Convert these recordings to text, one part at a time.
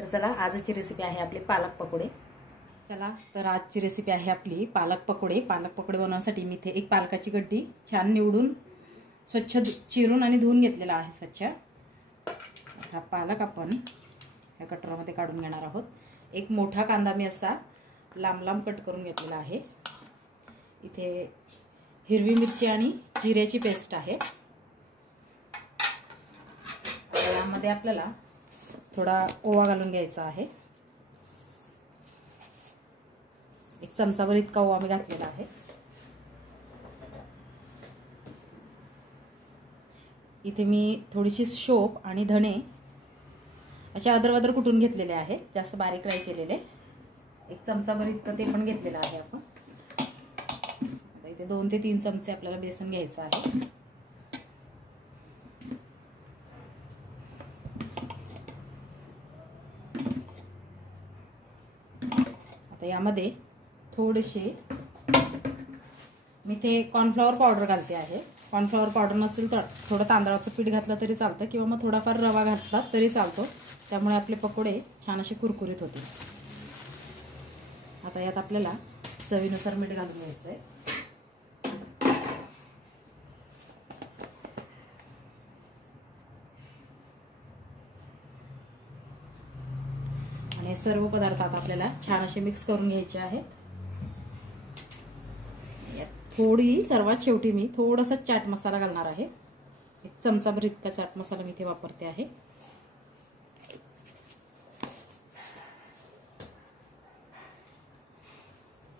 तर चला आजची रेसिपी आहे आपली पालक पकोडे। चला तर आजची रेसिपी आहे आपली पालक पकोडे। पालक पकोडे बनवण्यासाठी मी इथे एक पालकाची गड्डी छान निवडून स्वच्छ चिरून आणि धुवून घेतलेला आहे स्वच्छ। हा पालक आपण या कटोऱ्यामध्ये काढून घेणार आहोत। एक मोठा कांदा मी असा लांब लांब कट करून घेतलेला आहे। इथे हिरवी मिरची आणि जिऱ्याची पेस्ट आहे। यामध्ये आपल्याला थोडा ओवा घालून घ्यायचा आहे। एक चमचाभर इतका ओवा मी घातलेला आहे। इथे मी थोडीशी शोप आणि धणे अशा अदरवदर कुटून घेतलेले आहे, जास्त बारीक नाही केलेले। एक चमचाभर इतकं ते पण घेतलेलं आहे आपण। इथे 2 ते 3 चमचे आपल्याला बेसन घ्यायचं आहे। आता यामध्ये थोडेसे मी ते कॉर्नफ्लॉवर पावडर घालते आहे। कॉर्नफ्लॉवर पावडर नसेल तर थोडं तांदळाचं पीठ घातलं तरी चालतं किंवा मग थोडाफार रवा घातला तरी चालतो, त्यामुळे आपले पकोडे छान असे कुरकुरीत होतील। आता यात आपल्याला चवीनुसार मीठ घालून घ्यायचं आहे। आणि सर्व पदार्थ आता आपल्याला छान असे मिक्स करून घ्यायचे आहेत। थोडी सर्वात शेवटी मी थोडासा चाट मसाला घालणार आहे। एक चमचाभर इतका चाट मसाला मी इथे वापरते आहे।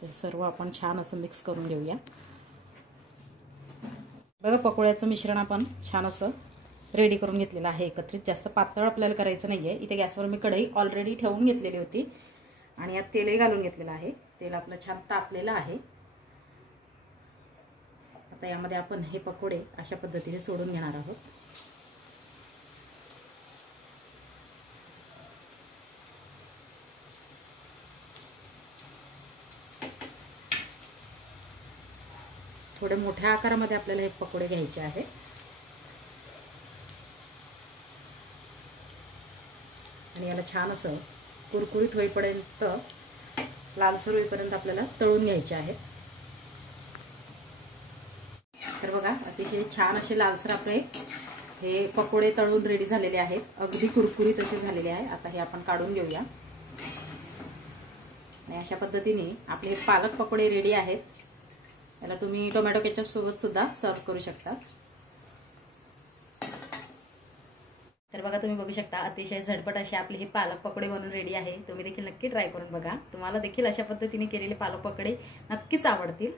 ते सर्व आपण छान असं मिक्स करून घेऊया। बघा पकोड्याचं मिश्रण आपण छान असं रेडी करून घेतलेलं आहे एकत्रित। जास्त पातळ आपल्याला करायचं नाहीये। इथे गॅसवर मी कढई ऑलरेडी ठेवून घेतलेली होती आणि यात तेलही घालून घेतलेलं आहे। तेल आपलं छान तापलेलं आहे। आता यामध्ये आपण हे पकोडे अशा पद्धतीने सोडून घेणार आहोत। थोडे मोठ्या आकारामध्ये आपल्याला हे पकोडे घ्यायचे आहे। आणि याला छान असं कुरकुरीत होईपर्यंत, लालसर होईपर्यंत आपल्याला तळून घ्यायचे आहे। तर बघा अतिशय छान असे लालसर आपले हे पकोडे तळून रेडी झालेले आहेत। अगदी कुरकुरीत असे झालेले आहे। आता हे आपण काढून घेऊया। आणि अशा पद्धतीने आपले पालक पकोडे रेडी आहेत। याला तुम्ही टोमॅटो केचप सोबत सुद्धा सर्व करू शकता। तर बघा तुम्ही बघू शकता अतिशय झटपट असे आपले हे पालक पकोडे बनवून रेडी आहे। तुम्ही देखील नक्की ट्राय करून बघा। तुम्हाला देखील अशा पद्धतीने केलेले पालक पकोडे नक्कीच आवडतील।